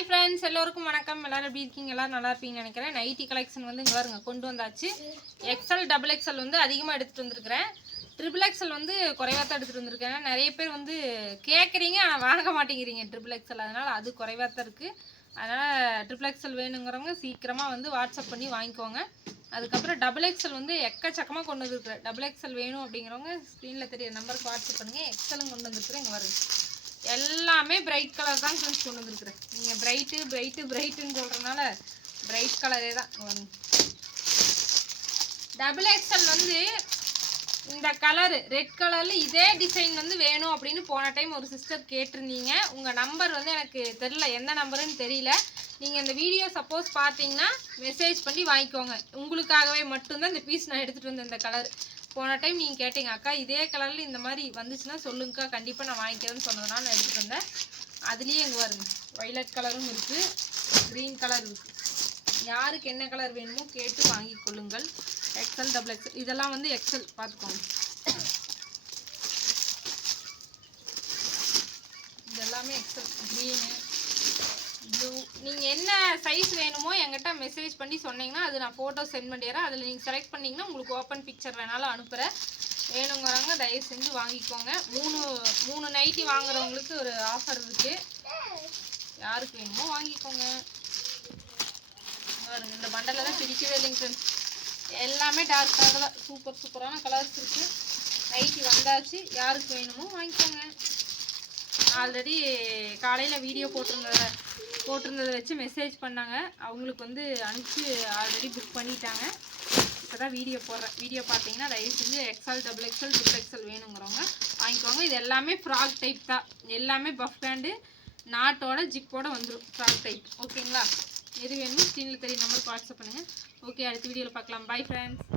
Hi friends, எல்லோருக்கும் வணக்கம். எல்லாரும் எப்படி இருக்கீங்க? எல்லாரும் நல்லா இருப்பீங்கன்னு நினைக்கிறேன். நைட்டி கலெக்ஷன் வந்து இங்கே வருங்க கொண்டு வந்தாச்சு. எக்ஸல் டபுள் எக்ஸல் வந்து அதிகமாக எடுத்துகிட்டு வந்திருக்கிறேன். ட்ரிபிள் எக்ஸல் வந்து குறைவாக தான் எடுத்துகிட்டு வந்திருக்கேன். நிறைய பேர் வந்து கேட்குறீங்க, ஆனால் வாங்க மாட்டேங்கிறீங்க ட்ரிபிள் எக்ஸல். அதனால் அது குறைவாக தான் இருக்குது. அதனால் ட்ரிபிள் எக்ஸல் வேணுங்கிறவங்க சீக்கிரமாக வந்து வாட்ஸ்அப் பண்ணி வாங்கிக்கோங்க. அதுக்கப்புறம் டபுள் எக்ஸல் வந்து எக்கச்சக்கமாக கொண்டு வந்துருக்குறேன். டபுள் எக்ஸல் வேணும் அப்படிங்கிறவங்க ஸ்க்ரீனில் தெரிய நம்பருக்கு வாட்ஸ்அப் பண்ணுங்கள். எக்ஸலும் கொண்டு வந்துருக்குறேன். இங்கே வருங்க, எல்லாமே பிரைட் கலர் தான் ஃப்ரெண்ட்ஸ் கொண்டு வந்துருக்குறேன். நீங்கள் பிரைட்டுன்னு சொல்கிறதுனால பிரைட் கலரே தான் வரும். டபுள் எக்ஸல் வந்து இந்த கலரு ரெட் கலரில் இதே டிசைன் வந்து வேணும் அப்படின்னு போன டைம் ஒரு சிஸ்டர் கேட்டிருந்தீங்க. உங்கள் நம்பர் வந்து எனக்கு தெரில, எந்த நம்பருன்னு தெரியல. நீங்கள் இந்த வீடியோ சப்போஸ் பார்த்தீங்கன்னா மெசேஜ் பண்ணி வாங்கிக்கோங்க. உங்களுக்காகவே மட்டும்தான் இந்த பீஸ் நான் எடுத்துகிட்டு வந்தேன். இந்த கலர் போன டைம் நீங்கள் கேட்டீங்க, அக்கா இதே கலரில் இந்த மாதிரி வந்துச்சுன்னா சொல்லுங்கக்கா, கண்டிப்பாக நான் வாங்கிக்கிறேன்னு சொன்னதுனால நான் எடுத்துகிட்டு வந்தேன். அதுலேயே இங்கே வருங்க, வைலட் கலரும் இருக்குது, க்ரீன் கலர் இருக்குது. யாருக்கு என்ன கலர் வேணுமோ கேட்டு வாங்கி கொள்ளுங்கள். எக்ஸல் டபுள் எக்ஸல் இதெல்லாம் வந்து எக்ஸல் பார்த்துக்கோங்க. இதெல்லாமே எக்ஸல். க்ரீனு, ப்ளூ, நீங்கள் என்ன சைஸ் வேணுமோ என்கிட்ட மெசேஜ் பண்ணி சொன்னீங்கன்னா அது நான் ஃபோட்டோ சென்ட் பண்ணிடுறேன். அதில் நீங்கள் செலக்ட் பண்ணிங்கன்னா உங்களுக்கு ஓப்பன் பிக்சர் வேணாலும் அனுப்புகிறேன். வேணுங்கிறவங்க தயவு செஞ்சு வாங்கிக்கோங்க. மூணு நைட்டி வாங்குறவங்களுக்கு ஒரு ஆஃபர் இருக்குது. யாருக்கு வேணுமோ வாங்கிக்கோங்க. இந்த பண்டலெல்லாம் பிடிக்கவே இல்லைங்க ஃப்ரெண்ட்ஸ். எல்லாமே டார்க் கலர் தான். சூப்பரான கலர்ஸ் இருக்குது. நைட்டி வந்தாச்சு. யாருக்கு வேணுமோ வாங்கிக்கோங்க. ஆல்ரெடி காலையில் வீடியோ போட்டிருந்ததை வச்சு மெசேஜ் பண்ணாங்க. அவங்களுக்கு வந்து அனுப்பிச்சு ஆல்ரெடி புக் பண்ணிட்டாங்க. இப்போ தான் வீடியோ போடுறேன். வீடியோ பார்த்தீங்கன்னா தயவு செஞ்சு XL double XL triple XL வேணுங்கிறவங்க வாங்கிக்கோங்க. இது எல்லாமே ஃப்ராக் டைப் தான். எல்லாமே பஃப் பேண்டு நாட்டோட ஜிப்போட வந்துடும். Frock type. ஓகேங்களா? எது வேணுமோ ஸ்க்ரீனில் தெரிய நம்பருக்கு வாட்ஸ்அப் பண்ணுங்கள். ஓகே, அடுத்த வீடியோவில் பார்க்கலாம். Bye friends.